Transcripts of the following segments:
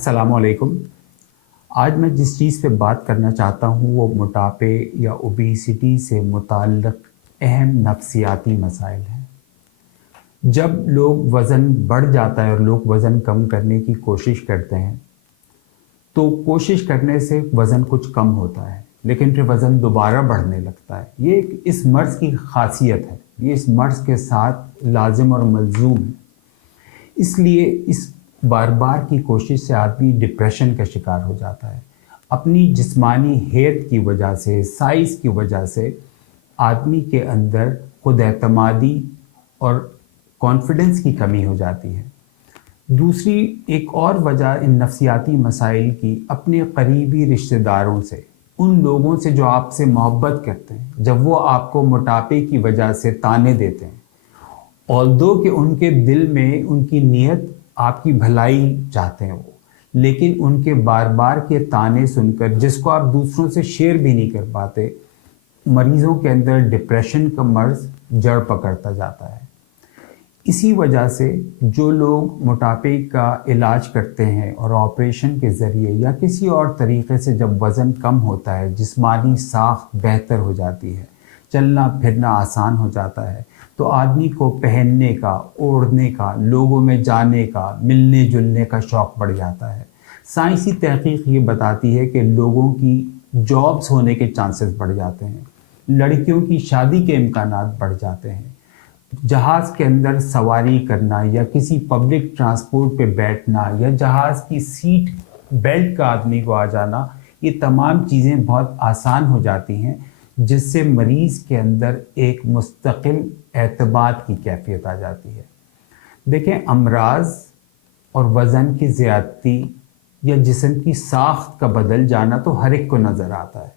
अस्सलाम वालेकुम। आज मैं जिस चीज़ पे बात करना चाहता हूँ वो मोटापे या ओबेसिटी से मुताल्लिक़ अहम नफ्सियाती मसाइल हैं। जब लोग वज़न बढ़ जाता है और लोग वज़न कम करने की कोशिश करते हैं तो कोशिश करने से वज़न कुछ कम होता है, लेकिन फिर वज़न दोबारा बढ़ने लगता है। ये इस मर्ज़ की ख़ासियत है, ये इस मर्ज़ के साथ लाज़िम और मलज़ूम है। इसलिए इस बार बार की कोशिश से आदमी डिप्रेशन का शिकार हो जाता है। अपनी जिस्मानी हेल्थ की वजह से, साइज़ की वजह से आदमी के अंदर खुद एतमादी और कॉन्फिडेंस की कमी हो जाती है। दूसरी एक और वजह इन नफ्सियाती मसाइल की अपने करीबी रिश्तेदारों से, उन लोगों से जो आपसे मोहब्बत करते हैं, जब वो आपको मोटापे की वजह से ताने देते हैं, ऑल्दो कि उनके दिल में उनकी नीयत आपकी भलाई चाहते हैं वो, लेकिन उनके बार बार के ताने सुनकर, जिसको आप दूसरों से शेयर भी नहीं कर पाते, मरीज़ों के अंदर डिप्रेशन का मर्ज़ जड़ पकड़ता जाता है। इसी वजह से जो लोग मोटापे का इलाज करते हैं और ऑपरेशन के ज़रिए या किसी और तरीक़े से जब वज़न कम होता है, जिस्मानी साख़ बेहतर हो जाती है, चलना फिरना आसान हो जाता है, तो आदमी को पहनने का, ओढ़ने का, लोगों में जाने का, मिलने जुलने का शौक़ बढ़ जाता है। साइंसी तहकीक ये बताती है कि लोगों की जॉब्स होने के चांसेस बढ़ जाते हैं, लड़कियों की शादी के इम्कानात बढ़ जाते हैं, जहाज़ के अंदर सवारी करना या किसी पब्लिक ट्रांसपोर्ट पे बैठना या जहाज़ की सीट बेल्ट का आदमी को आ जाना, ये तमाम चीज़ें बहुत आसान हो जाती हैं, जिससे मरीज़ के अंदर एक मुस्तकिल एतबार की कैफियत आ जाती है। देखें, अमराज और वज़न की ज़्यादती या जिस्म की साख्त का बदल जाना तो हर एक को नज़र आता है,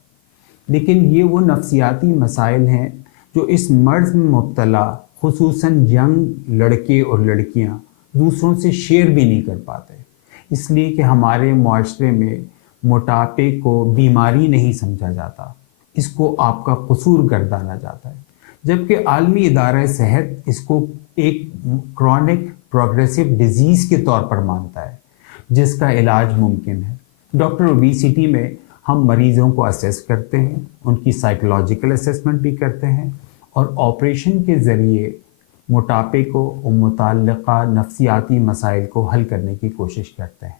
लेकिन ये वो नफ्सियाती मसाइल हैं जो इस मर्ज़ में मुब्तला खुसूसन यंग लड़के और लड़कियां दूसरों से शेयर भी नहीं कर पाते, इसलिए कि हमारे माशरे में मोटापे को बीमारी नहीं समझा जाता, इसको आपका कसूर गर्दाना जाता है, जबकि आलमी इदारा सेहत इसको एक क्रॉनिक प्रोग्रेसिव डिजीज़ के तौर पर मानता है, जिसका इलाज मुमकिन है। डॉक्टर ओबेसिटी में हम मरीज़ों को असेस करते हैं, उनकी साइकोलॉजिकल असेसमेंट भी करते हैं और ऑपरेशन के ज़रिए मोटापे को और मुताल्लिक़ा नफ्सियाती मसाइल को हल करने की कोशिश करते हैं।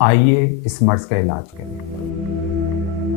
आइए इस मर्ज़ का इलाज करें।